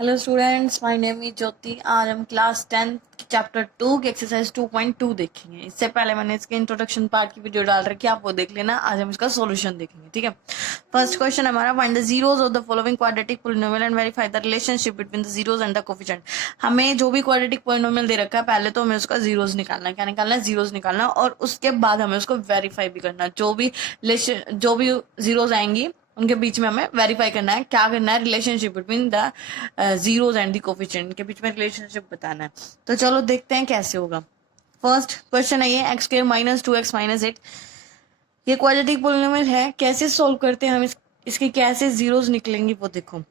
Hello students, my name is Jyoti. आज हम class 10 chapter 2 की एक्सरसाइज 2.2 देखेंगे। इससे पहले मैंने इसके इंट्रोडक्शन पार्ट की वीडियो डाल रखी है, आप वो देख लेना। आज हम इसका सॉल्यूशन देखेंगे, ठीक है। फर्स्ट क्वेश्चन हमारा, find the zeros of the following quadratic polynomial and verify the relationship between the zeros and the coefficient. हमें जो भी क्वाड्रेटिक पॉलिनोमियल दे रखा है, पहले तो हमें उसका जीरोस निकालना है। क्या निकालना है? जीरोस निकालना। और उसके बाद हमें उसको वेरीफाई भी करना है। जो भी जीरोस आएंगी उनके बीच में हमें वेरीफाई करना है। क्या करना है? Relationship between the zeros and the coefficient के बीच में रिलेशनशिप बताना है। तो चलो देखते हैं कैसे होगा। फर्स्ट क्वेश्चन है ये, x square minus 2x minus 8। ये क्वाड्रेटिक पॉलिनोमियल है। कैसे सोल्व करते हैं हम इसके कैसे जीरोस निकलेंगे वो देखो।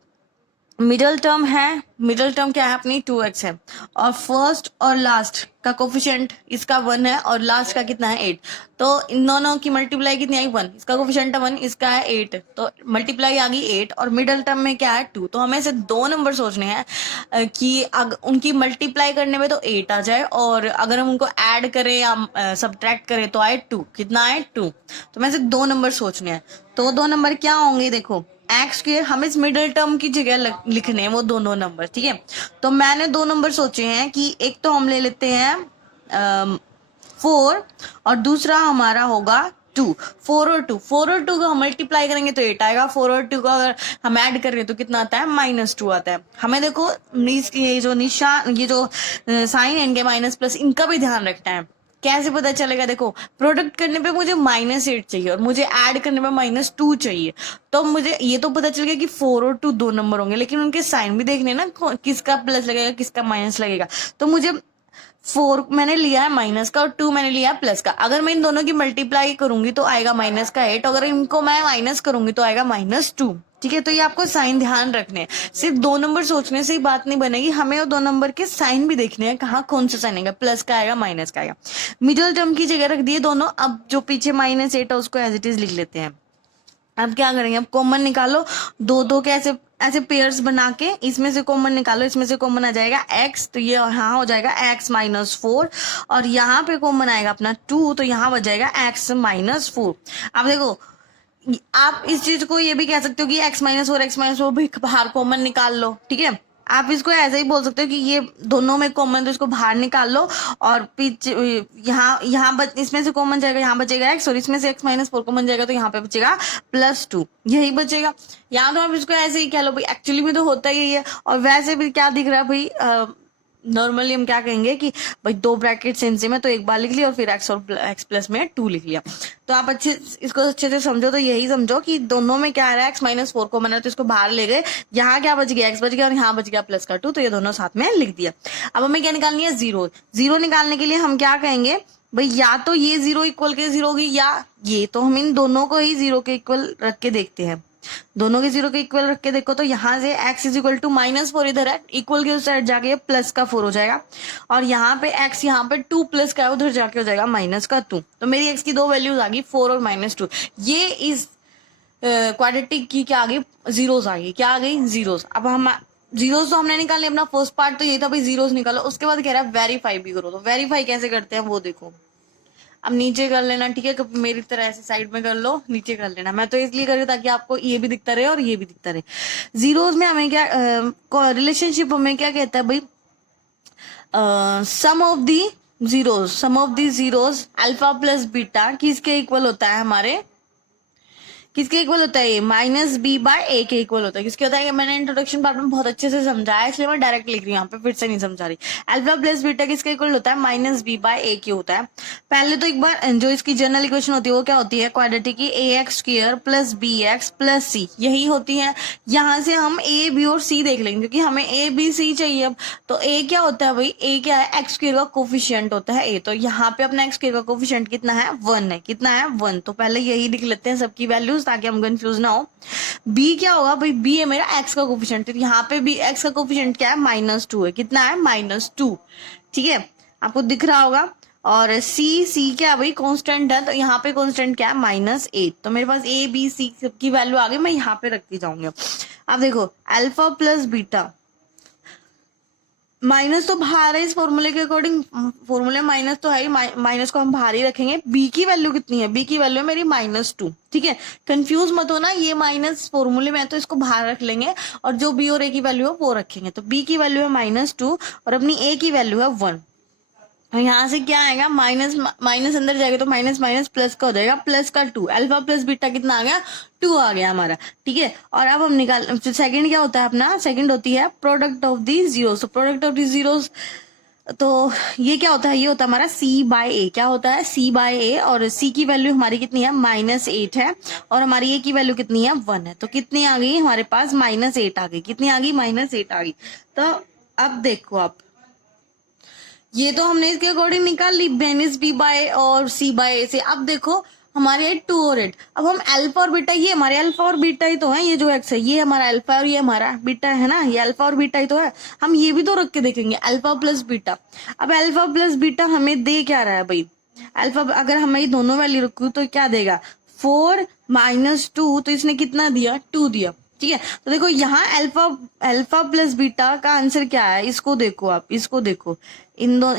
मिडल टर्म है, मिडल टर्म क्या है अपनी? 2x है। और फर्स्ट और लास्ट का कोफिशिएंट इसका 1 है और लास्ट का कितना है? 8। तो इन दोनों की मल्टीप्लाई कितनी आई? 1। इसका कोफिशिएंट है 1, इसका है 8, तो मल्टीप्लाई आ गई 8। और मिडल टर्म में क्या है? 2। तो हमें ऐसे दो नंबर सोचने हैं कि उनकी मल्टीप्लाई करने में तो 8 आ जाए, और अगर हम उनको ऐड करें या सब्ट्रैक्ट करें तो आए 2। कितना आए? 2। तो मैं ऐसे दो नंबर सोचने हैं। तो दो नंबर क्या होंगे? देखो, एक्स स्क्वायर हम इस मिडिल टर्म की जगह लिखने हैं वो दोनों नंबर, ठीक है। तो मैंने दो नंबर सोचे हैं कि एक तो हम ले लेते हैं 4 और दूसरा हमारा होगा 2। 4 और 2 को हम मल्टीप्लाई करेंगे तो 8 आएगा। 4 और 2 को अगर हम ऐड करें तो कितना आता है? -2 आता है। हमें देखो ये जो निशान, ये जो साइन इनके माइनस प्लस, इनका भी ध्यान रखना है। कैसे पता चलेगा? देखो, प्रोडक्ट करने पे मुझे -8 चाहिए और मुझे ऐड करने पे -2 चाहिए। तो मुझे ये तो पता चल गया कि 4 और 2 दो नंबर होंगे, लेकिन उनके साइन भी देखने ना, किसका प्लस लगेगा किसका माइनस लगेगा। तो मुझे 4 मैंने लिया है माइनस का और 2 मैंने लिया है प्लस का। अगर मैं इन दोनों की मल्टीप्लाई करूंगी तो आएगा -8। अगर इनको मैं माइनस करूंगी तो आएगा -2। ठीक है। तो ये आपको साइन ध्यान रखने हैं। सिर्फ दो नंबर सोचने से ही बात नहीं बनेगी, हमें वो दो नंबर के साइन भी देखने हैं, कहाँ कौन सा साइन आएगा, प्लस का आएगा माइनस का आएगा। मिडिल टर्म की जगह रख दिए दोनों। अब जो पीछे -8 है उसको एज इट इज लिख लेते हैं। अब क्या करेंगे? अब कॉमन निकालो। दो दो के ऐसे ऐसे पेयर्स बना के इसमें से कॉमन निकालो। इसमें से कॉमन आ जाएगा x, तो ये यहाँ हो जाएगा x -4। और यहाँ पे कॉमन आएगा अपना 2, तो यहाँ बच जाएगा x -4। अब देखो, आप इस चीज को ये भी कह सकते हो कि x-4 भी बाहर कॉमन निकाल लो, ठीक है। आप इसको ऐसे ही बोल सकते हो कि ये दोनों में कॉमन, तो इसको बाहर निकाल लो। और पीछे यहाँ यहाँ इसमें से कॉमन जाएगा, यहाँ बचेगा x, और इसमें से x-4 कॉमन जाएगा तो यहाँ पे बचेगा +2, यही बचेगा। यहाँ तो आप इसको ऐसे ही कह लो भाई, एक्चुअली में तो होता ही है। और वैसे भी क्या दिख रहा है भाई, नॉर्मली हम क्या कहेंगे कि भाई दो ब्रैकेट सेम सेम है तो एक बार लिख लिया और फिर x और x प्लस में 2 लिख लिया। तो आप इसको अच्छे से समझो। तो यही समझो कि दोनों में क्या आ रहा है, x-4 को मैंने तो इसको बाहर ले गए, यहाँ क्या बच गया? x बच गया और यहाँ बच गया +2, तो ये दोनों साथ में लिख दिया। अब हमें क्या निकालनी है? जीरो। जीरो निकालने के लिए हम क्या कहेंगे भाई, या तो ये 0 इक्वल के 0 होगी या ये। तो हम इन दोनों को ही 0 के इक्वल रख के देखते हैं। दोनों के 0 के इक्वल रख के देखो तो यहाँ से x = -4 इधर है, इक्वल के उस साइड जाके +4 हो जाएगा। और यहाँ पे x यहाँ पे 2 प्लस का है, उधर जाके हो जाएगा -2। तो मेरी x की दो वैल्यूज आ गई, 4 और -2। ये इस क्वाड्रेटिक की क्या आ गई? जीरोस आ गई। क्या आ गई? जीरोस। अब हम जीरोस तो हमने निकाले, अपना फर्स्ट पार्ट तो ये था भाई, जीरोस निकालो। उसके बाद कह रहा है वेरीफाई भी करो। तो वेरीफाई कैसे करते हैं वो देखो। अब नीचे कर लेना, ठीक है। मेरी तरह ऐसे साइड में कर लो, नीचे कर लेना। मैं तो इसलिए कर रही हूँ ताकि आपको ये भी दिखता रहे और ये भी दिखता रहे। जीरोस में हमें क्या रिलेशनशिप हमें क्या कहता है भाई? Sum of the zeroes alpha plus beta किसके इक्वल होता है? हमारे किसके इक्वल होता है? ये -b/a के इक्वल होता है। किसके होता है? मैंने इंट्रोडक्शन पार्ट में बहुत अच्छे से समझाया, इसलिए मैं डायरेक्ट लिख रही हूँ, यहाँ पे फिर से नहीं समझा रही। अल्फा प्लस बीटा किसके इक्वल होता है? -b/a के होता है। पहले तो एक बार जो इसकी जनरल इक्वेशन होती है वो क्या होती है? क्वाड्रेटिक की ax² + bx + c, यही होती है। यहाँ से हम a, b और c देख लेंगे, क्योंकि हमें a, b, c चाहिए। अब तो a क्या होता है भाई? a क्या है? x² का कोफिशिएंट होता है a। तो यहाँ पे अपना x² का कोफिशिएंट कितना है? 1 है। कितना है? 1। तो पहले यही लिख लेते हैं सबकी वैल्यूज, ताकि हम कंफ्यूज ना हो। b क्या होगा भाई? b है मेरा x का कोफिशिएंट। तो यहाँ पे भी x का कोफिशिएंट क्या है? -2 है। कितना है? -2, ठीक है, आपको दिख रहा होगा। और c क्या है भाई? कांस्टेंट है। तो यहाँ पे कांस्टेंट क्या है? -8। तो मेरे पास a, b, c सबकी वैल्यू आ गई, मैं यहाँ पे रखती जाऊंगी। अब देखो, अल्फा प्लस बीटा माइनस तो बाहर है इस फॉर्मूले के अकॉर्डिंग, फॉर्मूले माइनस तो है ही, माइनस को हम बाहर ही रखेंगे। बी की वैल्यू कितनी है, बी की वैल्यू है मेरी -2, ठीक है। कंफ्यूज मत होना, ये माइनस फॉर्मूले में है तो इसको बाहर रख लेंगे और जो बी और ए की वैल्यू है वो रखेंगे। तो बी की वैल्यू है -2 और अपनी ए की वैल्यू है 1। यहाँ से क्या आएगा, माइनस माइनस अंदर जाएगा तो माइनस माइनस प्लस का हो जाएगा, प्लस का 2, अल्फा प्लस बीटा कितना आ गया, 2 आ गया हमारा, ठीक है। और अब हम निकाल, सेकंड क्या होता है अपना, सेकंड होती है प्रोडक्ट ऑफ दी जीरोस। तो प्रोडक्ट ऑफ दी जीरोस, तो ये क्या होता है, ये होता है हमारा C/A। क्या होता है, C/A। और C की वैल्यू हमारी कितनी है, -8 है और हमारी A की वैल्यू कितनी है, 1 है। तो कितनी आ गई हमारे पास, -8 आ गई। कितनी आ गई, -8 आ गई। तो अब देखो आप, ये तो हमने इसके अकॉर्डिंग निकाल ली, बेनिस B/A और C/A से। अब देखो हमारे 2 और 8, अब हम अल्फा और बीटा, ये हमारे अल्फा और बीटा ही तो है, ये जो एक्स है ये हमारा अल्फा और ये हमारा बीटा है ना, ये अल्फा और बीटा ही तो है। हम ये भी तो रख के देखेंगे, अल्फा प्लस बीटा। अब अल्फा प्लस बीटा हमें दे क्या रहा है भाई, अल्फा अगर हमें ये दोनों वैल्यू रखू तो क्या देगा, 4 - 2, तो इसने कितना दिया, 2 दिया, ठीक है। तो देखो यहाँ अल्फा प्लस बीटा का आंसर क्या है, इसको देखो आप, इसको देखो,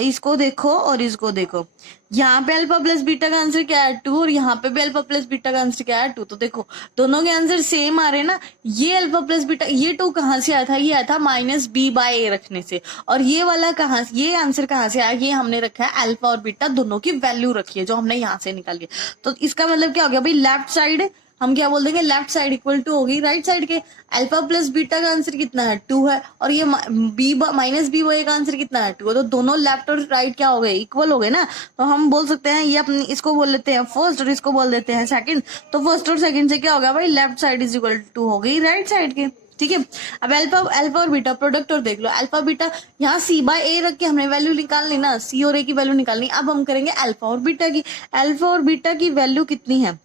इसको देखो और इसको देखो। यहाँ पे अल्फा प्लस बीटा का आंसर क्या है, 2, और यहाँ पे भी अल्फा प्लस बीटा का आंसर क्या है, 2। तो देखो दोनों के आंसर सेम आ रहे हैं ना। ये अल्फा प्लस बीटा, ये 2 कहाँ से आया था, ये आया था -B/A रखने से। और ये वाला कहाँ से, ये आंसर कहाँ से आया, ये हमने रखा है अल्फा और बीटा दोनों की वैल्यू रखी है जो हमने यहाँ से निकाली है। तो इसका मतलब क्या हो गया भाई, लेफ्ट साइड हम क्या बोल देंगे, लेफ्ट साइड इक्वल टू होगी राइट साइड के। अल्फा प्लस बीटा का आंसर कितना है, 2 है, और ये -B/A का आंसर कितना है, 2 है। तो दोनों लेफ्ट और राइट क्या हो गए, इक्वल हो गए ना। तो हम बोल सकते हैं ये अपनी, इसको बोल देते हैं फर्स्ट और इसको बोल देते हैं सेकंड। तो फर्स्ट और सेकंड से क्या होगा भाई, left side is equal to हो गई राइट साइड के, ठीक है। अब अल्फा और बीटा प्रोडक्ट और देख लो, अल्फा बीटा यहाँ C/A रख के हमने वैल्यू निकालनी ना, C और A की वैल्यू निकालनी। अब हम करेंगे अल्फा और बीटा की। अल्फा और बीटा की वैल्यू कितनी है,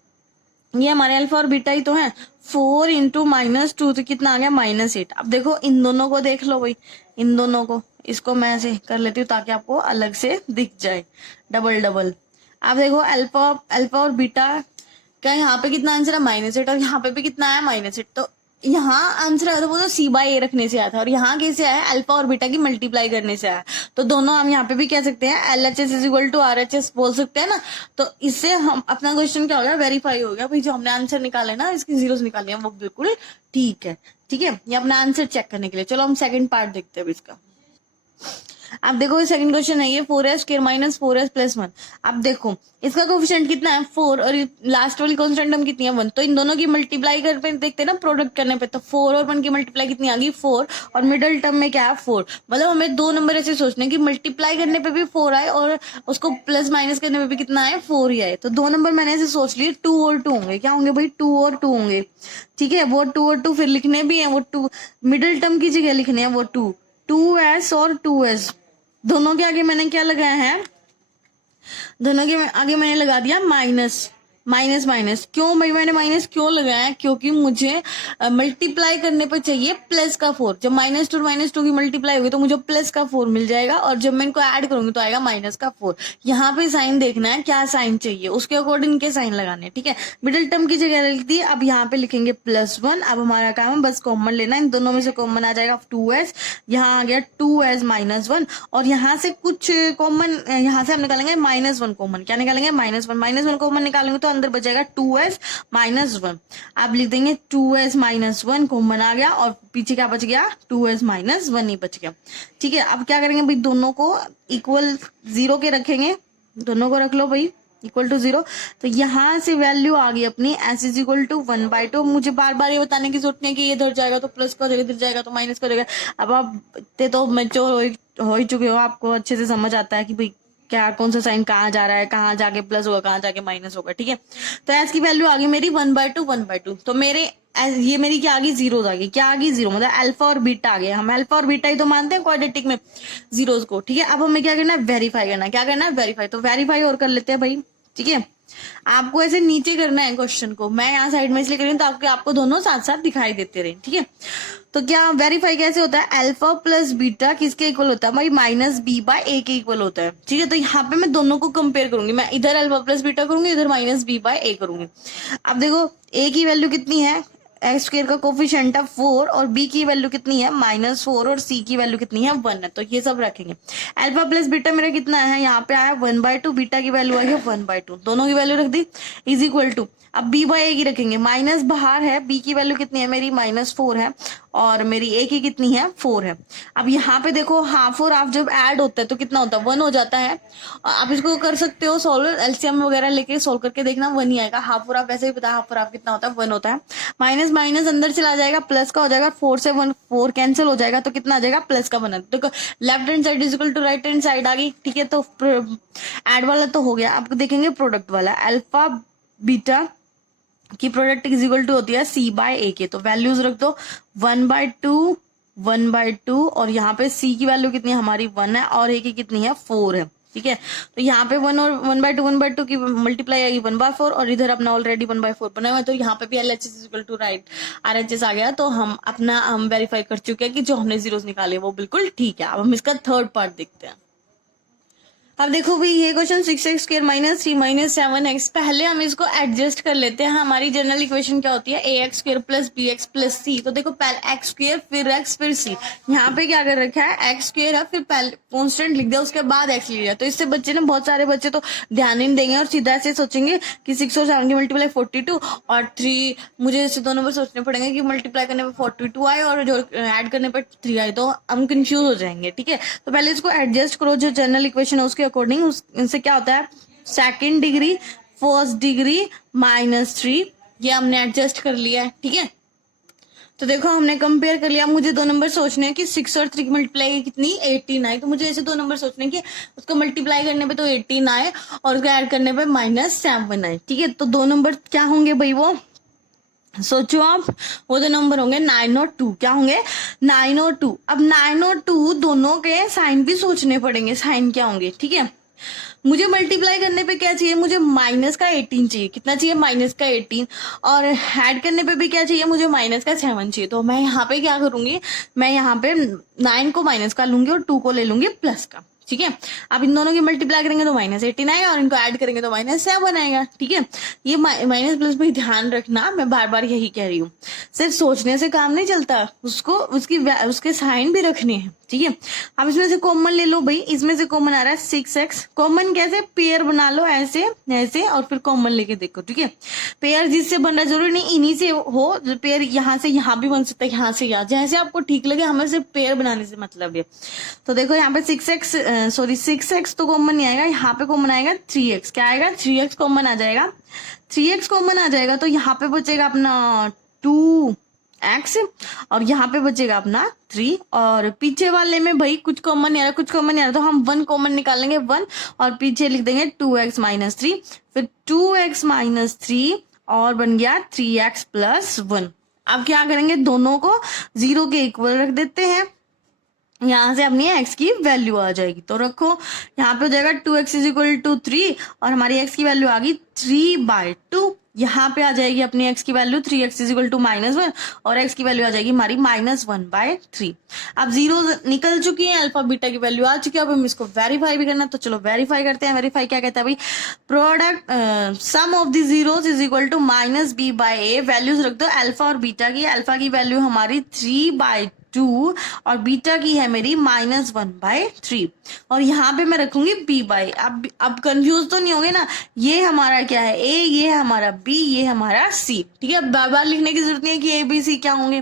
ये हमारे अल्फा और बीटा ही तो है, 4 × -2, तो कितना आ गया, -8। अब देखो इन दोनों को देख लो भाई, इन दोनों को, इसको मैं ऐसे कर लेती हूँ ताकि आपको अलग से दिख जाए, डबल डबल। अब देखो अल्फा और बीटा का यहाँ पे कितना आंसर है, -8, और यहाँ पे भी कितना है, -8। तो यहाँ आंसर आया था वो तो C/A रखने से आया था, और यहाँ कैसे आया, अल्फा और बीटा की मल्टीप्लाई करने से आया। तो दोनों हम यहाँ पे भी कह सकते हैं LHS = RHS बोल सकते हैं ना। तो इससे हम अपना क्वेश्चन क्या हो गया, वेरीफाई हो गया भाई, जो हमने आंसर निकाले ना, इसकी जीरोस निकाले हैं वो बिल्कुल ठीक है, ठीक है। ये अपना आंसर चेक करने के लिए। चलो हम सेकंड पार्ट देखते हैं अब इसका। अब देखो सेकंड क्वेश्चन है ये, 4s² - 4s + 1। अब देखो इसका कोफिशिएंट कितना है, 4, और लास्ट वाली कांस्टेंट टर्म कितनी है, 1। तो इन दोनों की मल्टीप्लाई कर पे देखते हैं ना, प्रोडक्ट करने पे, तो 4 और 1 की मल्टीप्लाई कितनी आ गई, 4, और मिडिल टर्म में क्या है, 4। मतलब हमें 2 नंबर ऐसे सोचने की मल्टीप्लाई करने पे भी 4 आए और उसको प्लस माइनस करने पे भी कितना आए, 4 ही आए। तो 2 नंबर मैंने ऐसे सोच लिए, 2 और 2 होंगे। क्या होंगे भाई, 2 और 2 होंगे, ठीक है। वो 2 और 2 फिर लिखने भी है, वो 2 मिडिल टर्म की जगह लिखने हैं, वो 2s और 2s। दोनों के आगे मैंने क्या लगाया है, दोनों के आगे मैंने लगा दिया माइनस। क्यों भाई मैंने माइनस क्यों लगाया, क्योंकि मुझे मल्टीप्लाई करने पर चाहिए प्लस का 4। जब -2 और -2 की मल्टीप्लाई होगी तो मुझे प्लस का 4 मिल जाएगा, और जब मैं इनको ऐड करूंगी तो आएगा माइनस का 4। यहाँ पे साइन देखना है, क्या साइन चाहिए, उसके अकॉर्डिंग इनके साइन लगाने, ठीक है। मिडिल टर्म की जगह लिख दी, अब यहाँ पे लिखेंगे +1। अब हमारा काम है बस कॉमन लेना, इन दोनों में से कॉमन आ जाएगा 2s, यहाँ आ गया 2s - 1, और यहाँ से कुछ कॉमन, यहाँ से हम निकालेंगे -1 कॉमन। क्या निकालेंगे, -1 कॉमन निकालेंगे तो अंदर बचेगा 2s - 1। आप लिख देंगे 2s - 1 कॉमन आ गया, और पीछे क्या बच गया, 2s - 1 ही बच गया, ठीक है। अब क्या करेंगे भाई, दोनों को इक्वल 0 के रखेंगे, दोनों को रख लो भाई इक्वल टू 0। तो यहाँ से वैल्यू आ गई अपनी s = 1/2। मुझे बार बार ये बताने की जरूरत नहीं है कि ये इधर जाएगा तो प्लस का हो जाएगा, इधर जाएगा तो माइनस का हो जाएगा। अब आप तो मैच्योर हो ही चुके हो, आपको अच्छे से समझ आता है कि भाई क्या कौन सा साइन कहाँ जा रहा है, कहाँ जाके प्लस होगा, कहाँ जाके माइनस होगा, ठीक है। तो एस की वैल्यू आ गई मेरी 1/2। तो मेरे ये मेरी क्या आ गई, जीरोस आ गई। क्या आ गई, 0, मतलब अल्फा और बीटा आ गया। हम अल्फा और बीटा ही तो मानते हैं क्वाड्रेटिक में, जीरोस को, ठीक है। अब हमें क्या करना है, वेरीफाई करना है। क्या करना है, वेरीफाई। तो वेरीफाई और कर लेते हैं भाई, ठीक है। आपको ऐसे नीचे करना है क्वेश्चन को, मैं यहाँ साइड में इसलिए कर रही हूँ ताकि आपको दोनों साथ साथ दिखाई देते रहे, ठीक है। तो क्या वेरीफाई कैसे होता है, अल्फा प्लस बीटा किसके इक्वल होता है भाई, -B/A के इक्वल होता है, ठीक है। तो यहाँ पे मैं दोनों को कंपेयर करूंगी, मैं इधर अल्फा प्लस बीटा करूंगी, इधर -B/A करूंगी। अब देखो A की वैल्यू कितनी है, एक्स स्क्वायर का कोफिशिएंट है 4 और बी की वैल्यू कितनी है -4 और सी की वैल्यू कितनी है 1 है, तो ये सब रखेंगे। अल्फा प्लस बीटा मेरा कितना है, यहाँ पे आया 1/2, बीटा की वैल्यू आई है 1/2, दोनों की वैल्यू रख दी इज इक्वल टू, अब बी बाई ए की रखेंगे, माइनस बाहर है, बी की वैल्यू कितनी है मेरी -4 है और मेरी ए की कितनी है 4 है। अब यहाँ पे देखो हाफ और हाफ जब ऐड होता है तो कितना होता है 1 हो जाता है। आप इसको कर सकते हो सॉल्व, एलसीएम वगैरह लेके सॉल्व करके देखना 1 ही आएगा। हाफ और हाफ वैसे ही पता है, हाफ और हाफ कितना होता है 1 होता है। माइनस माइनस अंदर चला जाएगा, प्लस का हो जाएगा, 4 से 1 4 कैंसिल हो जाएगा तो कितना आ जाएगा प्लस का बना। देखो left hand side is equal to right hand side आ गई, ठीक है। तो ऐड वाला तो हो गया, अब देखेंगे प्रोडक्ट वाला। अल्फा बीटा की प्रोडक्ट इज इक्वल टू होती है सी बाय ए के, तो वैल्यूज रख दो 1/2 1/2 और यहाँ पे सी की वैल्यू कितनी है हमारी 1 है और ए की कितनी है 4 है, ठीक है। तो यहाँ पे 1 और 1/2 की मल्टीप्लाई आएगी 1/4 और इधर अपना ऑलरेडी 1/4 बना हुआ है, तो यहाँ पे भी LHS is equal to right RHS आ गया। तो हम वेरीफाई कर चुके हैं कि जो हमने जीरोस निकाले वो बिल्कुल ठीक है। अब हम इसका थर्ड पार्ट देखते हैं। अब देखो भाई ये question 6x square minus 3 - 7x, पहले हम इसको एडजस्ट कर लेते हैं। हमारी जनरल इक्वेशन क्या होती है ax square plus bx plus c, तो देखो पहले x स्क्वायर फिर x फिर c, यहाँ पे क्या कर रखा है x स्क्वायर है फिर पहले कॉन्स्टेंट लिख दिया उसके बाद x लिख दिया, तो इससे बच्चे ने बहुत सारे बच्चे तो ध्यान ही नहीं देंगे और सीधा ऐसे सोचेंगे कि 6 और 7 की मल्टीप्लाई 42 और 3, मुझे ऐसे दो नंबर सोचने पड़ेंगे कि मल्टीप्लाई करने पे 42 आए और जो ऐड करने पर 3 आए, तो हम कंफ्यूज हो जाएंगे, ठीक है। तो पहले इसको एडजस्ट करो, जो जनरल इक्वेशन है उसके अकॉर्डिंग। इनसे क्या होता है सेकंड डिग्री फर्स्ट डिग्री -3, ये हमने एडजस्ट कर लिया है, ठीक है। तो देखो हमने कंपेयर कर लिया। मुझे दो नंबर सोचने हैं कि 6 और 3 की मल्टीप्लाई कितनी 18 आए, तो मुझे ऐसे दो नंबर सोचने हैं कि उसको मल्टीप्लाई करने पे तो 18 आए और उसको ऐड करने पे -7 आए, ठीक है। तो दो नंबर क्या होंगे भाई, वो सोचो आप, वो दो नंबर होंगे 9 और 2, क्या होंगे 9 और 2। अब 9 और 2 दोनों के साइन भी सोचने पड़ेंगे, साइन क्या होंगे, ठीक है। मुझे मल्टीप्लाई करने पे क्या चाहिए, मुझे माइनस का 18 चाहिए, कितना चाहिए माइनस का 18, और ऐड करने पे भी क्या चाहिए मुझे माइनस का 7 चाहिए। तो मैं यहाँ पे क्या करूंगी, मैं यहाँ पे 9 को माइनस का लूंगी और 2 को ले लूंगी प्लस का, ठीक है। अब इन दोनों की मल्टीप्लाई करेंगे तो -18 आएगा और इनको ऐड करेंगे तो -7 आएगा, ठीक है। ये माइनस प्लस भी ध्यान रखना, मैं बार बार यही कह रही हूँ, सिर्फ सोचने से काम नहीं चलता, उसको उसके साइन भी रखने हैं, ठीक है। अब इसमें से कॉमन ले लो भाई, इसमें से कॉमन आ रहा है 6x, कॉमन कैसे, पेयर बना लो ऐसे ऐसे और फिर कॉमन लेके देखो, ठीक है। पेयर जिससे बन रहा जरूरी नहीं इन्हीं से हो, पेयर यहाँ से यहाँ भी बन सकता है, यहाँ से यहाँ, जैसे आपको ठीक लगे, हमें सिर्फ पेयर बनाने से मतलब है। तो देखो यहाँ पे 6x तो कॉमन नहीं आएगा, यहाँ पे कॉमन आएगा 3x, क्या आएगा 3x कॉमन आ जाएगा, 3x कॉमन आ जाएगा तो यहाँ पे बचेगा अपना 2x और यहाँ पे बचेगा अपना 3, और पीछे वाले में भाई कुछ कॉमन नहीं आ रहा, कुछ कॉमन नहीं आ रहा, तो हम 1 कॉमन निकालेंगे 1 और पीछे लिख देंगे 2x - 3, फिर 2x - 3 और बन गया 3x + 1। अब क्या करेंगे, दोनों को 0 के इक्वल रख देते हैं, यहाँ से अपनी x की वैल्यू आ जाएगी। तो रखो यहाँ पे हो जाएगा 2x = 3 और हमारी x की वैल्यू आ गई 3/2, यहाँ पे आ जाएगी अपनी x की वैल्यू 3x = -1 और x की वैल्यू आ जाएगी हमारी -1/3। अब जीरो निकल चुकी है, अल्फा बीटा की वैल्यू आ चुकी है। अब हम इसको वेरीफाई भी करना, तो चलो वेरीफाई करते हैं। वेरीफाई क्या कहता है भाई, product sum of the zeros is equal to -b/a, values रख दो अल्फा और बीटा की। अल्फा की वैल्यू हमारी 3/2 और बीटा की है मेरी -1/3 और यहाँ पे मैं रखूंगी b/a। अब कंफ्यूज तो नहीं होंगे ना, ये हमारा क्या है a, ये हमारा b, ये हमारा c, ठीक है। बार बार लिखने की जरूरत नहीं है कि a b c क्या होंगे।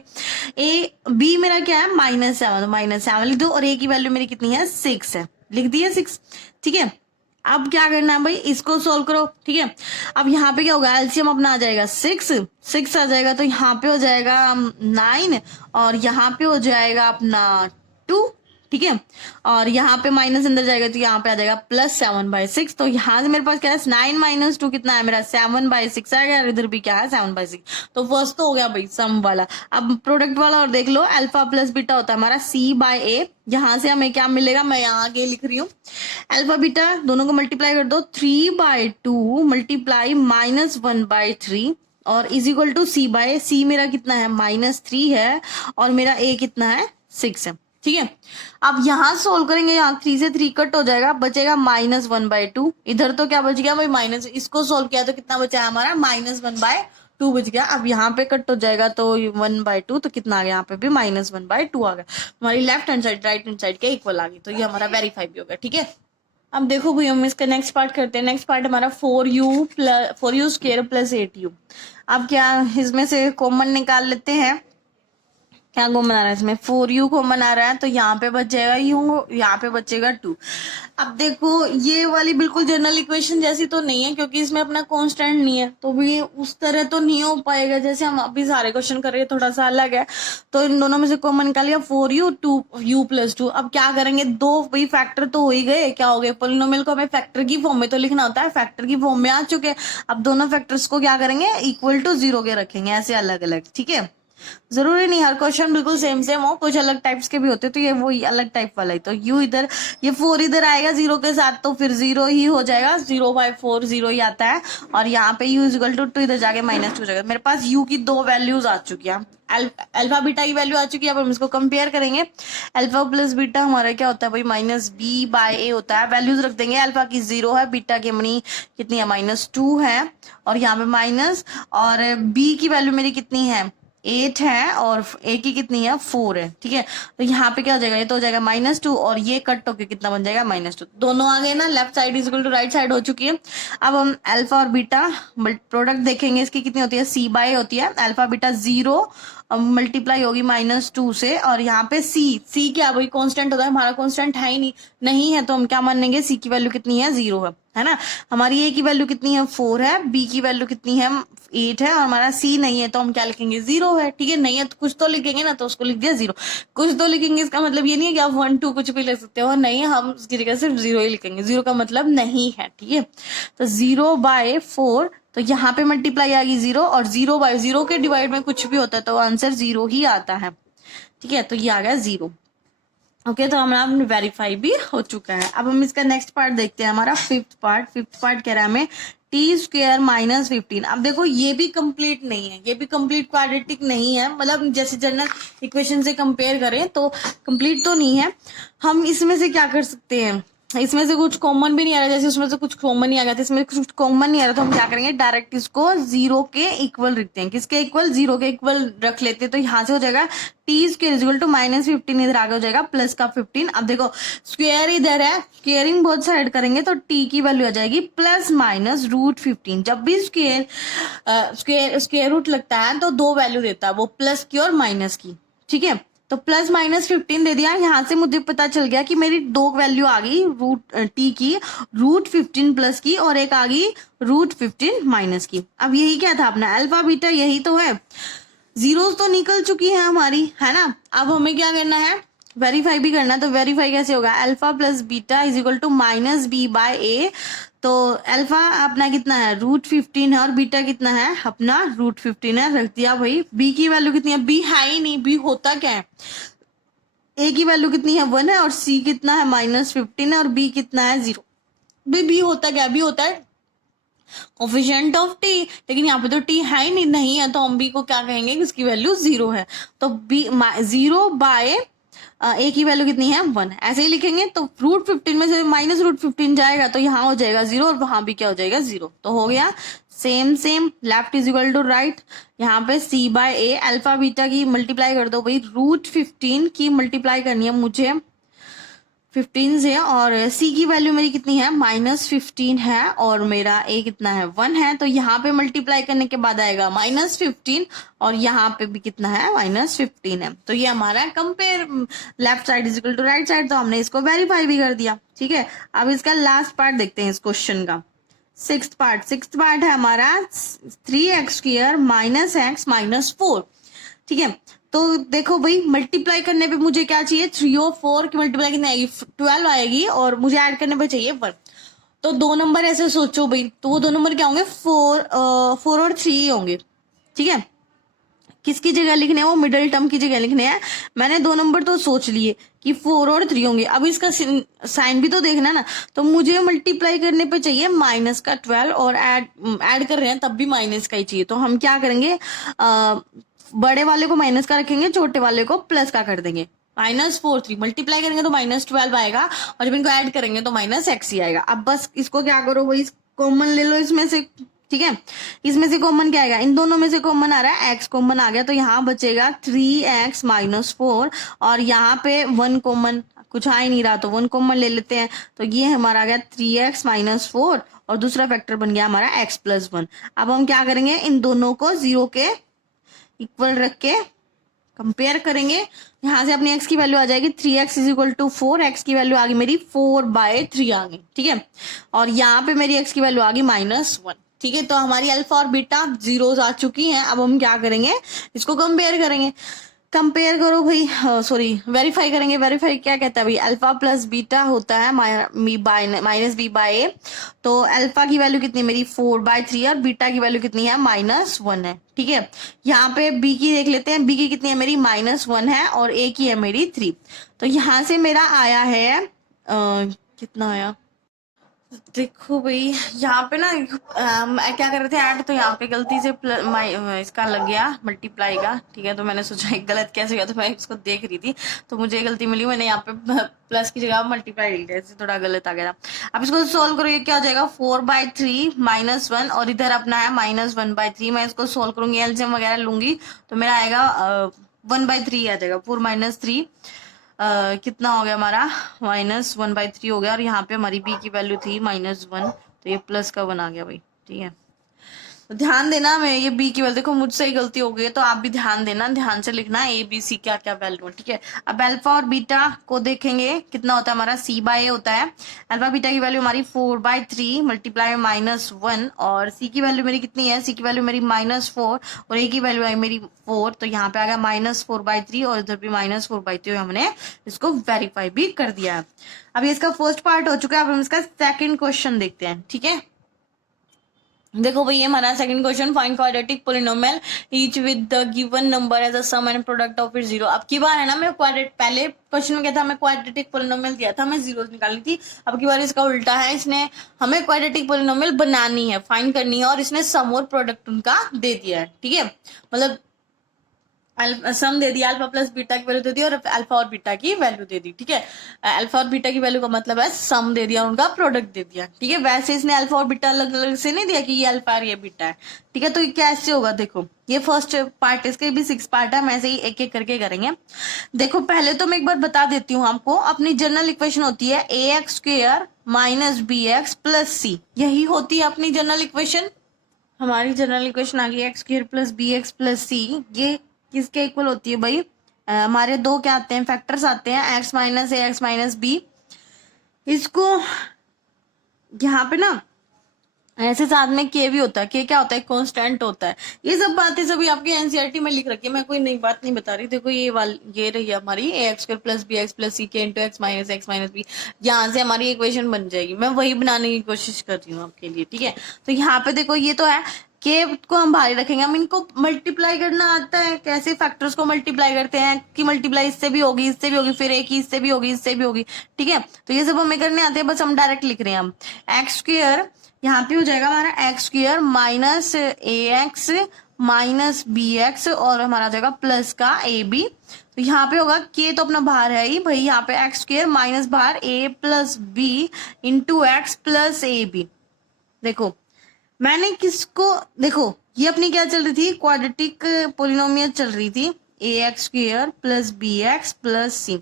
b मेरा क्या है -7, तो -7 लिख दो और a की वैल्यू मेरी कितनी है 6 है, लिख दी है 6, ठीक है। अब क्या करना है भाई, इसको सोल्व करो, ठीक है। अब यहाँ पे क्या होगा, एलसीएम अपना आ जाएगा 6 आ जाएगा, तो यहाँ पे हो जाएगा 9 और यहाँ पे हो जाएगा अपना 2, ठीक है। और यहाँ पे माइनस अंदर जाएगा तो यहाँ पे आ जाएगा +7/6। तो यहाँ से मेरे पास क्या है 9 - 2 कितना है मेरा 7/6 आ गया और इधर भी क्या है 7/6। तो फर्स्ट तो हो गया भाई सम वाला। अब प्रोडक्ट वाला और देख लो, अल्फा प्लस बीटा होता है हमारा c/a। यहाँ से हमें क्या मिलेगा, मैं यहाँ आगे लिख रही हूँ, अल्फा बीटा दोनों को मल्टीप्लाई कर दो, 3/2 मल्टीप्लाई -1/3 और is equal to c/a। c मेरा कितना है -3 है और मेरा a कितना है 6 है, ठीक है। अब यहाँ सोल्व करेंगे, यहाँ 3 से 3 कट हो जाएगा, बचेगा -1/2। इधर तो क्या बच गया भाई माइनस, इसको सोल्व किया तो कितना बचा है हमारा -1/2। टू बच गया। अब यहाँ पे कट हो जाएगा तो 1/2, तो कितना आ गया यहाँ पे भी -1/2 आ गया। हमारी left hand side right hand side के इक्वल आ गई, तो ये हमारा वेरीफाई भी हो गया। ठीक है, अब देखो भाई हम इसका नेक्स्ट पार्ट करते हैं। नेक्स्ट पार्ट हमारा 4u स्क्वायर प्लस 8u। अब क्या इसमें से कॉमन निकाल लेते हैं। क्या कॉमन आ रहा है इसमें, 4u कॉमन आ रहा है, तो यहाँ पे बच जाएगा u, यहाँ पे बचेगा 2। अब देखो ये वाली बिल्कुल जनरल इक्वेशन जैसी तो नहीं है, क्योंकि इसमें अपना कांस्टेंट नहीं है, तो भी उस तरह तो नहीं हो पाएगा जैसे हम अभी सारे क्वेश्चन कर रहे हैं, थोड़ा सा अलग है। तो इन दोनों में से कॉमन निकाल लिया 4u 2u + 2। अब क्या करेंगे, दो भाई फैक्टर तो हो ही गए, क्या हो गए, पोलिनोमियल को हमें फैक्टर की फॉर्म में तो लिखना होता है, फैक्टर की फॉर्म में आ चुके। अब दोनों फैक्टर्स को क्या करेंगे, इक्वल टू 0 के रखेंगे, ऐसे अलग अलग। ठीक है, जरूरी नहीं हर क्वेश्चन बिल्कुल सेम सेम हो, कुछ अलग टाइप्स के भी होते, तो ये वो अलग टाइप वाला ही। तो u इधर, ये 4 इधर आएगा 0 के साथ, तो फिर 0 ही हो जाएगा, 0/4 0 ही आता है। और यहाँ पे u = 2 इधर जाके -2 हो जाएगा। मेरे पास u की दो वैल्यूज आ चुकी है, अल्फा बीटा की वैल्यू आ चुकी है। अब हम इसको कंपेयर करेंगे। अल्फा प्लस बीटा हमारा क्या होता है भाई, -b/a होता है। वैल्यूज रख देंगे, अल्फा की 0 है, बीटा की अपनी कितनी है -2 है, और यहाँ पे माइनस, और b की वैल्यू मेरी कितनी है 8 है, और a की कितनी है 4 है। ठीक है, तो यहाँ पे क्या हो जाएगा, ये तो हो जाएगा -2, और ये कट होके कितना बन जाएगा -2। दोनों आ गए ना, left side equal to right side हो चुकी है। अब हम अल्फा और बीटा प्रोडक्ट देखेंगे, इसकी कितनी होती है, c/a होती है। अल्फा बीटा 0 मल्टीप्लाई होगी -2 से, और यहाँ पे c क्या भाई कांस्टेंट होता है, हमारा कांस्टेंट है ही नहीं है, तो हम क्या मानेंगे, c की वैल्यू कितनी है 0 है ना। हमारी a की वैल्यू कितनी है 4 है, b की वैल्यू कितनी है 8 है, और हमारा c नहीं है, तो हम क्या लिखेंगे 0 है। ठीक है, नहीं है तो कुछ तो लिखेंगे ना, तो उसको लिख दिया 0। कुछ तो लिखेंगे, इसका मतलब ये नहीं है कि आप 1 2 कुछ भी लिख सकते हो, नहीं, हम उसकी जगह सिर्फ 0 ही लिखेंगे, 0 का मतलब नहीं है। ठीक है, तो 0/4, तो यहाँ पे मल्टीप्लाई आ गई 0, और 0/0 के डिवाइड में कुछ भी होता है तो आंसर 0 ही आता है। ठीक है, तो ये आ गया 0। ओके, तो हमारा वेरीफाई भी हो चुका है। अब हम इसका नेक्स्ट पार्ट देखते हैं, हमारा फिफ्थ पार्ट कह रहा है हमें t² -15। अब देखो ये भी कंप्लीट नहीं है, ये भी कंप्लीट क्वाड्रेटिक नहीं है, मतलब जैसे जनरल इक्वेशन से कंपेयर करें तो कंप्लीट तो नहीं है। हम इसमें से क्या कर सकते हैं, इसमें से कुछ कॉमन भी नहीं आ रहा, जैसे उसमें से कुछ कॉमन नहीं आ गया, तो इसमें कुछ कॉमन नहीं आ रहा, तो हम क्या करेंगे, डायरेक्ट इसको 0 के इक्वल रखते हैं। किसके इक्वल, 0 के इक्वल रख लेते हैं। तो यहाँ से हो जाएगा t² = -15, इधर आगे हो जाएगा प्लस का 15। अब देखो स्क्वायर इधर है, स्क्वेयरिंग बहुत साइड करेंगे तो t की वैल्यू आ जाएगी +-√15। जब भी स्क्वायर रूट लगता है तो दो वैल्यू देता है, वो प्लस की और माइनस की। ठीक है, तो +-15 दे दिया। यहाँ से मुझे पता चल गया कि मेरी दो वैल्यू आ गई t की, √15 प्लस की, और एक आ गई √15 माइनस की। अब यही क्या था अपना अल्फा बीटा, यही तो है। जीरोस तो निकल चुकी है हमारी, है ना। अब हमें क्या करना है, वेरीफाई भी करना है। तो वेरीफाई कैसे होगा, अल्फा प्लस बीटा = -b/a। तो अल्फा अपना कितना है √15 है, और बीटा कितना है अपना √15 है, रख दिया भाई। b की वैल्यू कितनी है, b है ही नहीं, b होता क्या है, a की वैल्यू कितनी है 1 है, और c कितना है -15 है, और b कितना है 0। b होता क्या, b होता है कोफिशिएंट ऑफ t, लेकिन यहाँ पे तो t है ही नहीं है, तो हम b को क्या कहेंगे कि इसकी वैल्यू 0 है। तो b 0/a की वैल्यू कितनी है 1, ऐसे ही लिखेंगे। तो √15 में से -√15 जाएगा, तो यहाँ हो जाएगा 0, और वहां भी क्या हो जाएगा 0। तो हो गया same left equal to right. यहाँ पे c/a अल्फा बीटा की मल्टीप्लाई कर दो भाई, √15 की मल्टीप्लाई करनी है मुझे 15 से, और c की वैल्यू मेरी कितनी है -15 है, और मेरा a कितना है 1 है। तो यहाँ पे मल्टीप्लाई करने के बाद आएगा -15, और यहाँ पे भी कितना है -15 है। तो ये हमारा compare left side equal to right side, तो हमने इसको वेरीफाई भी कर दिया। ठीक है, अब इसका लास्ट पार्ट देखते हैं इस क्वेश्चन का, सिक्स्थ पार्ट है हमारा 3x² -x -4। ठीक है, तो देखो भाई मल्टीप्लाई करने पे मुझे क्या चाहिए, 3 और 4 की मल्टीप्लाई कितनी आएगी 12 आएगी, और मुझे ऐड करने पे चाहिए 1। तो दो नंबर ऐसे सोचो भाई, तो वो दो नंबर क्या होंगे 4 और 3 होंगे। ठीक है, किसकी जगह लिखने हैं, वो मिडिल टर्म की जगह लिखने हैं। मैंने दो नंबर तो सोच लिए कि 4 और 3 होंगे, अब इसका साइन भी तो देखना ना। तो मुझे मल्टीप्लाई करने पे चाहिए -12, और ऐड कर रहे हैं तब भी माइनस का ही चाहिए। तो हम क्या करेंगे, बड़े वाले को माइनस का रखेंगे, छोटे वाले को प्लस का कर देंगे। -4 3 मल्टीप्लाई करेंगे तो -12 आएगा, और जब इनको ऐड करेंगे तो -x ही आएगा। अब बस इसको क्या करो भाई, कॉमन ले लो इसमें से, ठीक है। इसमें से कॉमन क्या आएगा, इन दोनों में से कॉमन आ रहा है x कॉमन आ गया, तो यहाँ बचेगा 3x माइनस 4, और यहाँ पे 1 कॉमन, कुछ आ ही नहीं रहा तो 1 कॉमन ले लेते हैं, तो ये हमारा आ गया 3x माइनस 4, और दूसरा फैक्टर बन गया हमारा x प्लस 1। अब हम क्या करेंगे, इन दोनों को 0 के इक्वल रख के कंपेयर करेंगे। यहाँ से अपनी x की वैल्यू आ जाएगी 3x is equal to 4, x की वैल्यू आ गई मेरी 4/3 आ गई, ठीक है। और यहाँ पे मेरी x की वैल्यू आ गई -1, ठीक है। तो हमारी अल्फा और बीटा जीरोस आ चुकी हैं। अब हम क्या करेंगे, इसको कंपेयर करेंगे। कंपेयर करो भाई, सॉरी वेरीफाई करेंगे। वेरीफाई क्या कहता है भाई, अल्फा प्लस बीटा होता है -b/a। तो अल्फा की वैल्यू कितनी मेरी 4/3 और बीटा की वैल्यू कितनी है -1 है, ठीक है। यहाँ पे बी की देख लेते हैं, बी की कितनी है मेरी -1 है, और ए की है मेरी 3। तो यहाँ से मेरा आया है कितना आया, देखो भाई यहाँ पे ना क्या कर रहे थे ऐड, तो यहाँ पे गलती से इसका लग गया मल्टीप्लाई का, ठीक है। तो मैंने सोचा एक गलत कैसे हुआ, तो मैं इसको देख रही थी तो मुझे गलती मिली, मैंने यहाँ पे प्लस की जगह मल्टीप्लाई लिख दिया, थोड़ा गलत आ गया। अब इसको सोल्व करो, ये क्या हो जाएगा 4/3 -1, और इधर अपना है -1/3। मैं इसको सोल्व करूंगी, एलसीएम वगैरह लूंगी, तो मेरा आएगा 1/3 आ जाएगा। 4 - 3 कितना हो गया हमारा -1/3 हो गया, और यहाँ पे हमारी बी की वैल्यू थी -1, तो ये प्लस का 1 आ गया भाई, ठीक है। तो ध्यान देना, मैं ये बी की वैल्यू, देखो मुझसे ही गलती हो गई है तो आप भी ध्यान देना, ध्यान से लिखना ए बी सी क्या क्या वैल्यू है, ठीक है। अब अल्फा और बीटा को देखेंगे, कितना होता है हमारा c/a होता है। अल्फा बीटा की वैल्यू हमारी 4/3 मल्टीप्लाई -1, और सी की वैल्यू मेरी कितनी है, सी की वैल्यू मेरी -4, और ए की वैल्यू है मेरी 4, तो यहाँ पे आ गया -4/3, और इधर भी -4/3, हमने इसको वेरीफाई भी कर दिया है। अब ये इसका फर्स्ट पार्ट हो चुका है। अब हम इसका सेकंड क्वेश्चन देखते हैं, ठीक है। देखो भाई, ये हमारा second question, find quadratic polynomial each with the given number as a sum and product of its zero. अब की बार है ना, मैं पहले क्वेश्चन में क्या था, हमें क्वाड्रेटिक पोलिनोमियल दिया था, हमें जीरोस निकालनी थी। अब की बार इसका उल्टा है, इसने हमें क्वाड्रेटिक पोलिनोमियल बनानी है, फाइंड करनी है, और इसने सम और प्रोडक्ट उनका दे दिया है, ठीक है। मतलब सम दे दिया, अल्फा प्लस बीटा की वैल्यू दे दी, और अल्फा और बीटा की वैल्यू दे दी, ठीक है। अल्फा और बीटा की वैल्यू का मतलब है सम दे दिया, उनका प्रोडक्ट दे दिया, ठीक है। वैसे इसने अल्फा और बीटा अलग अलग से नहीं दिया कि ये अल्फा और ये बीटा है, ठीक है। तो ये कैसे होगा, देखो ये फर्स्ट पार्ट, इसके भी 6 पार्ट है, हम ऐसे ही एक एक करके करेंगे। देखो पहले तो मैं एक बार बता देती हूँ आपको, अपनी जनरल इक्वेशन होती है ax² - bx + c, यही होती है अपनी जनरल इक्वेशन। हमारी जनरल इक्वेशन आ गई x² + bx + c, ये किसके इक्वल होती है भाई, हमारे दो क्या आते हैं, फैक्टर्स आते हैं, x - a x - b। इसको यहाँ पे ना ऐसे साथ में k भी होता है, k क्या होता है, कांस्टेंट होता है। ये सब बातें सभी आपकी एनसीईआरटी में लिख रखी है, मैं कोई नई बात नहीं बता रही। देखो ये रही हमारी ax² + bx + c k × x - b, यहाँ से हमारी इक्वेशन बन जाएगी। मैं वही बनाने की कोशिश कर रही हूँ आपके लिए, ठीक है। तो यहाँ पे देखो ये तो है, के को हम बाहर रखेंगे, हम इनको मल्टीप्लाई करना आता है, कैसे फैक्टर्स को मल्टीप्लाई करते हैं कि मल्टीप्लाई इससे भी होगी, इससे भी होगी, फिर एक ही इससे भी होगी, इससे भी होगी, ठीक है। तो ये सब हमें करने आते हैं, बस हम डायरेक्ट लिख रहे हैं। हम x² यहाँ पे हो जाएगा हमारा x² - ax - bx, और हमारा आ जाएगा प्लस का ab। तो यहाँ पे होगा k तो अपना बाहर है ही भाई, यहाँ पे x² माइनस बाहर a + b × x + ab। देखो मैंने किसको, देखो ये अपनी क्या चल रही थी, क्वाड्रेटिक पोलिनोमियल चल रही थी, ax² + bx + c।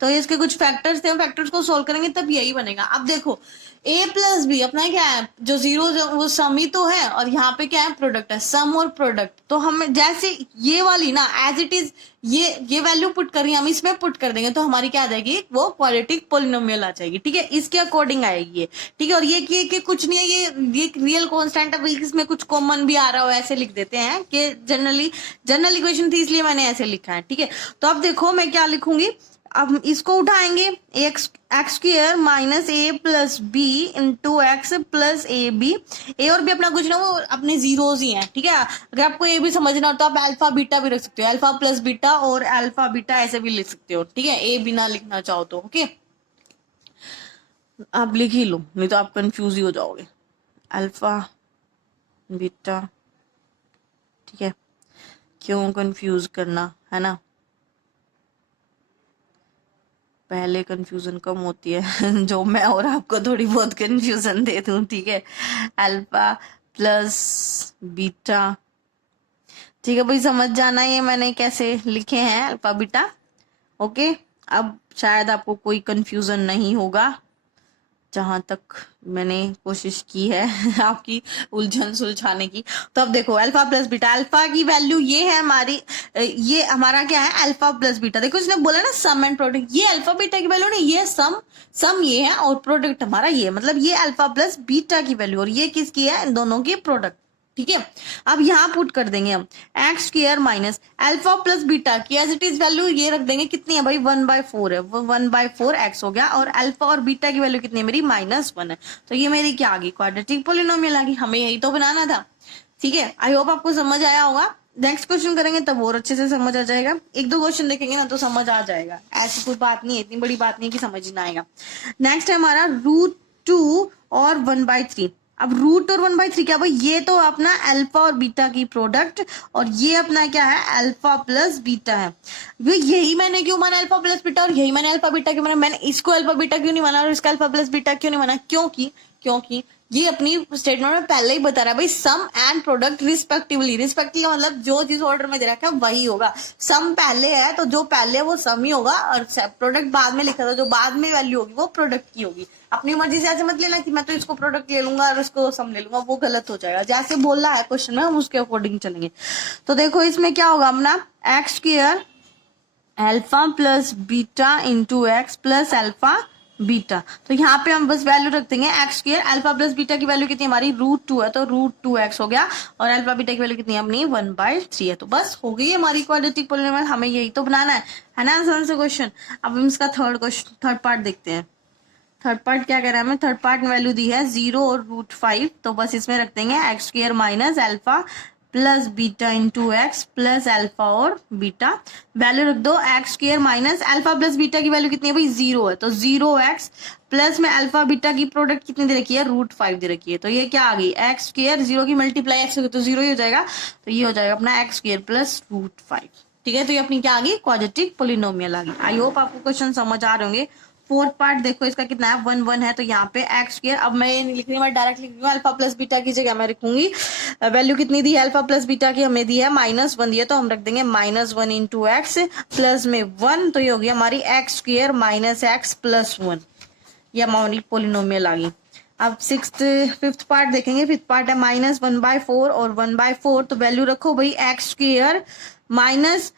तो इसके कुछ फैक्टर्स थे, हम फैक्टर्स को सोल्व करेंगे तब यही बनेगा। अब देखो a + b अपना क्या है, जो जीरो वो सम ही तो है, और यहाँ पे क्या है, प्रोडक्ट है, सम और प्रोडक्ट। तो हम जैसे ये वाली ना एज इट इज ये वैल्यू पुट कर रही है, हम इसमें पुट कर देंगे तो हमारी क्या आ जाएगी, वो क्वाड्रेटिक पोलिनोमियल आ जाएगी, ठीक है। इसके अकॉर्डिंग आएगी ये, ठीक है। और ये कि कुछ नहीं है, ये रियल कांस्टेंट है, इसमें कुछ कॉमन भी आ रहा हो ऐसे लिख देते हैं कि जनरल इक्वेशन थी इसलिए मैंने ऐसे लिखा है, ठीक है। तो अब देखो मैं क्या लिखूंगी, अब इसको उठाएंगे, x² - a + b × x + ab। a और b अपना कुछ ना वो अपने जीरोस ही हैं, ठीक है। अगर आपको ये भी समझना हो तो आप अल्फा बीटा भी रख सकते हो, अल्फा + बीटा और अल्फा बीटा ऐसे भी लिख सकते हो, ठीक है। a बिना लिखना चाहो तो, ओके आप लिख ही लो, नहीं तो आप कंफ्यूज ही हो जाओगे। अल्फा बीटा, ठीक है, क्यों कंफ्यूज करना, है ना। पहले कंफ्यूजन कम होती है जो मैं और आपको थोड़ी बहुत कंफ्यूजन दे दूं, ठीक है। Alpha plus beta. ठीक है भाई, समझ जाना ये मैंने कैसे लिखे हैं अल्फा बीटा। ओके, अब शायद आपको कोई कंफ्यूजन नहीं होगा, जहां तक मैंने कोशिश की है आपकी उलझन सुलझाने की। तो अब देखो अल्फा प्लस बीटा, अल्फा की वैल्यू ये है हमारी, ये हमारा क्या है अल्फा प्लस बीटा। देखो इसने बोला ना सम एंड प्रोडक्ट, ये अल्फा बीटा की वैल्यू नहीं, ये सम ये है और प्रोडक्ट हमारा ये, मतलब ये अल्फा प्लस बीटा की वैल्यू और ये किसकी है, इन दोनों की प्रोडक्ट। ठीक है, अब यहाँ पुट कर देंगे हम x square minus alpha plus beta की एज इट इज वैल्यू ये रख देंगे, कितनी है भाई 1/4 है, वो 1/4 एक्स हो गया, और अल्फा और बीटा की वैल्यू कितनी है मेरी -1 है। तो ये मेरी क्या आ गई, क्वाड्रेटिक पोलिनोमियल आ गई। हमें यही तो बनाना था। ठीक है, आई होप आपको समझ आया होगा। नेक्स्ट क्वेश्चन करेंगे तब और अच्छे से समझ आ जाएगा, एक दो क्वेश्चन देखेंगे ना तो समझ आ जाएगा, ऐसी कोई बात नहीं है, इतनी बड़ी बात नहीं है कि समझ ही ना आएगा। नेक्स्ट है हमारा √2 और 1/3। अब रूट और 1/3 क्या भाई, ये तो अपना अल्फा और बीटा की प्रोडक्ट, और ये अपना क्या है अल्फा प्लस बीटा है। यही मैंने क्यों माना अल्फा प्लस बीटा, और यही मैंने अल्फा बीटा क्यों माना, मैंने इसको अल्फा बीटा क्यों नहीं माना और इसका अल्फा प्लस बीटा क्यों नहीं माना, क्योंकि ये अपनी स्टेटमेंट में पहले ही बता रहा है भाई सम एंड प्रोडक्ट रिस्पेक्टिवली। रिस्पेक्टिवली का मतलब जो जिस ऑर्डर में दे रखा है वही होगा। सम पहले है तो जो पहले वो सम ही होगा, और प्रोडक्ट बाद में लिखा था, जो बाद में वैल्यू होगी वो प्रोडक्ट की होगी। अपनी मर्जी से ऐसे मत लेना कि मैं तो इसको प्रोडक्ट ले लूंगा और इसको सम ले लूंगा, वो गलत हो जाएगा। जैसे बोल रहा है क्वेश्चन में हम उसके अकॉर्डिंग चलेंगे। तो देखो इसमें क्या होगा अपना x square alpha plus beta into x plus alpha beta. तो यहाँ पे हम बस वैल्यू रख देंगे x square, alpha plus beta की वैल्यू कितनी हमारी √2 है, तो √2x हो गया, और अल्फा बीटा की वैल्यू कितनी है अपनी 1/3 है। तो बस हो गई हमारी क्वाड्रेटिक पोलिनोमियल। हमें यही तो बनाना है ना आसान से क्वेश्चन। अब हम इसका थर्ड पार्ट देखते हैं। थर्ड पार्ट क्या कह रहा है हमें, थर्ड पार्ट में वैल्यू दी है 0 और √5, तो बस इसमें रख देंगे x square minus alpha plus beta into x plus alpha और बीटा। वैल्यू रख दो x square minus alpha plus beta की वैल्यू कितनी है भाई 0 है, तो 0x प्लस में अल्फा बीटा की प्रोडक्ट कितनी दे रखी है √5 दे रखी है। तो ये क्या आ गई एक्स स्क्वायर, 0 की मल्टीप्लाई एक्स होगी तो 0 ही हो जाएगा, तो ये हो जाएगा अपना एक्स स्क्वायर प्लस √5। ठीक है, तो ये अपनी क्या आ गई क्वाड्रेटिक पोलिनोमियल आ गई। आई होप आपको क्वेश्चन समझ आ रहे होंगे। फोर्थ पार्ट देखो इसका कितना है 1 है, तो यहाँ पे एक्स स्क्वायर, अब मैं ये नहीं लिख रही, मैं डायरेक्ट लिख रही हूँ, अल्फा प्लस बीटा की जगह मैं लिखूंगी वैल्यू कितनी दी है अल्फा प्लस बीटा की, हमें दी है -1 दी है, तो हम रख देंगे -1 इंटू एक्स प्लस में 1, तो ये होगी हमारी x square minus x plus 1। ये हमारी पोलिनोमियल आ गई। अब फिफ्थ पार्ट देखेंगे। फिफ्थ पार्ट है -1/4 और 1/4, तो वैल्यू रखो भाई x square minus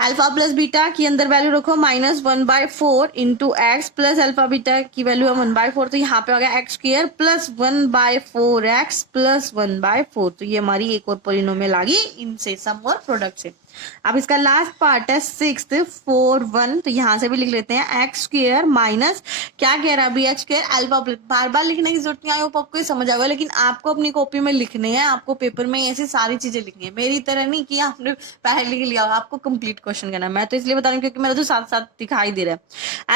alpha plus beta की अंदर वैल्यू रखो -1/4 into x plus alpha beta की वैल्यू है 1/4, तो यहाँ पे आ गया x square plus 1/4x plus 1/4। तो ये हमारी एक और पोलिनोमियल आ गई इनसे, सम और प्रोडक्ट से। अब इसका लास्ट पार्ट है 6th 4 1, तो यहाँ से भी लिख लेते हैं एक्स स्क्वायर माइनस, क्या कह रहा है अभी एक्स स्क्वायर अल्फा प्लस, बार बार लिखने की जरूरत नहीं आई, आपको समझ आएगा, लेकिन आपको अपनी कॉपी में लिखने हैं, आपको पेपर में ऐसी सारी चीजें लिखनी है, मेरी तरह नहीं कि आपने पहले लिख लिया, आपको कंप्लीट क्वेश्चन करना है। मैं तो इसलिए बता रही हूँ क्योंकि मेरा तो साथ साथ दिखाई दे रहा है।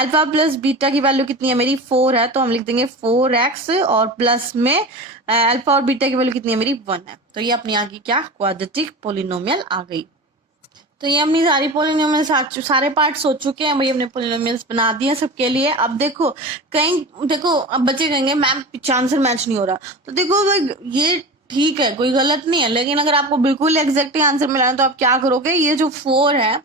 अल्फा प्लस बीटा की वैल्यू कितनी है मेरी 4 है, तो हम लिख देंगे 4x और प्लस में अल्फा और बीटा की वैल्यू कितनी है मेरी 1 है, तो ये अपनी आ गई क्या क्वाड्रेटिक पोलिनोमियल आ गई। तो ये अपनी सारी पोलिनोमियल सारे पार्ट्स हो चुके हैं भाई, हमने पोलिनोमियल्स बना दिए सबके लिए। अब देखो कहीं देखो, अब बच्चे कहेंगे मैम पिछला आंसर मैच नहीं हो रहा, तो देखो भाई ये ठीक है, कोई गलत नहीं है, लेकिन अगर आपको बिल्कुल एग्जैक्ट आंसर मिला है तो आप क्या करोगे, ये जो 4 है,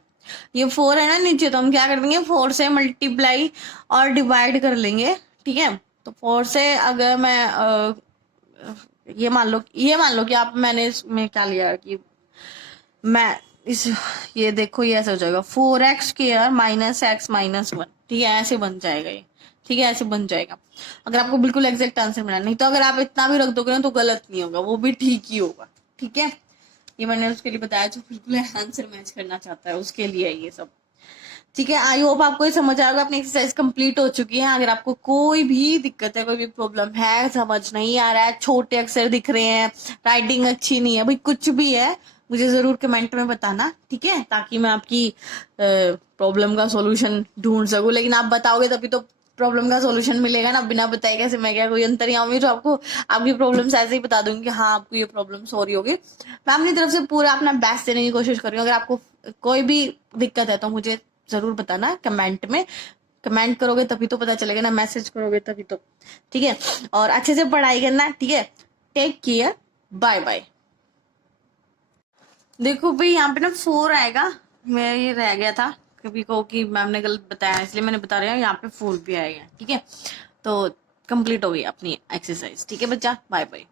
ये 4 है ना नीचे, तो हम क्या कर देंगे 4 से मल्टीप्लाई और डिवाइड कर लेंगे। ठीक है, तो 4 से अगर मैं ये मान लो कि आप, मैंने इसमें क्या लिया कि मैं ये देखो ये ऐसे हो जाएगा 4x square minus x minus 1। ठीक है, ऐसे बन जाएगा ये। ठीक है, ऐसे बन जाएगा अगर आपको बिल्कुल एग्जैक्ट आंसर मिला, नहीं तो अगर आप इतना भी रख दोगे ना तो गलत नहीं होगा, वो भी ठीक ही होगा। ठीक है, ये मैंने उसके लिए बताया जो बिल्कुल आंसर मैच करना चाहता है उसके लिए ये सब। ठीक है, आई होप आपको ये समझ आएगा। अपनी एक्सरसाइज कंप्लीट हो चुकी है। अगर आपको कोई भी दिक्कत है, कोई भी प्रॉब्लम है, समझ नहीं आ रहा है, छोटे अक्षर दिख रहे हैं, राइटिंग अच्छी नहीं है, भाई कुछ भी है, मुझे जरूर कमेंट में बताना। ठीक है, ताकि मैं आपकी प्रॉब्लम का सॉल्यूशन ढूंढ सकूं। लेकिन आप बताओगे तभी तो प्रॉब्लम का सॉल्यूशन मिलेगा ना, बिना बताए कैसे मैं क्या कोई अंतर्यामी तो आपको आपकी प्रॉब्लम्स ऐसे ही बता दूंगी कि हाँ आपको ये प्रॉब्लम्स हो रही होगी। मैं अपनी तरफ से पूरा अपना बेस्ट देने की कोशिश कर रही हूँ। अगर आपको कोई भी दिक्कत है तो मुझे जरूर बताना कमेंट में। कमेंट करोगे तभी तो पता चलेगा ना, मैसेज करोगे तभी तो। ठीक है, और अच्छे से पढ़ाई करना। ठीक है, टेक केयर, बाय बाय। देखो भाई यहाँ पे ना 4 आएगा, मेरा ये रह गया था, कभी को कि मैम ने गलत बताया इसलिए मैंने बता रहा हूँ, यहाँ पे 4 भी आएगा। ठीक है, तो कंप्लीट हो गई अपनी एक्सरसाइज। ठीक है बच्चा, बाय बाय।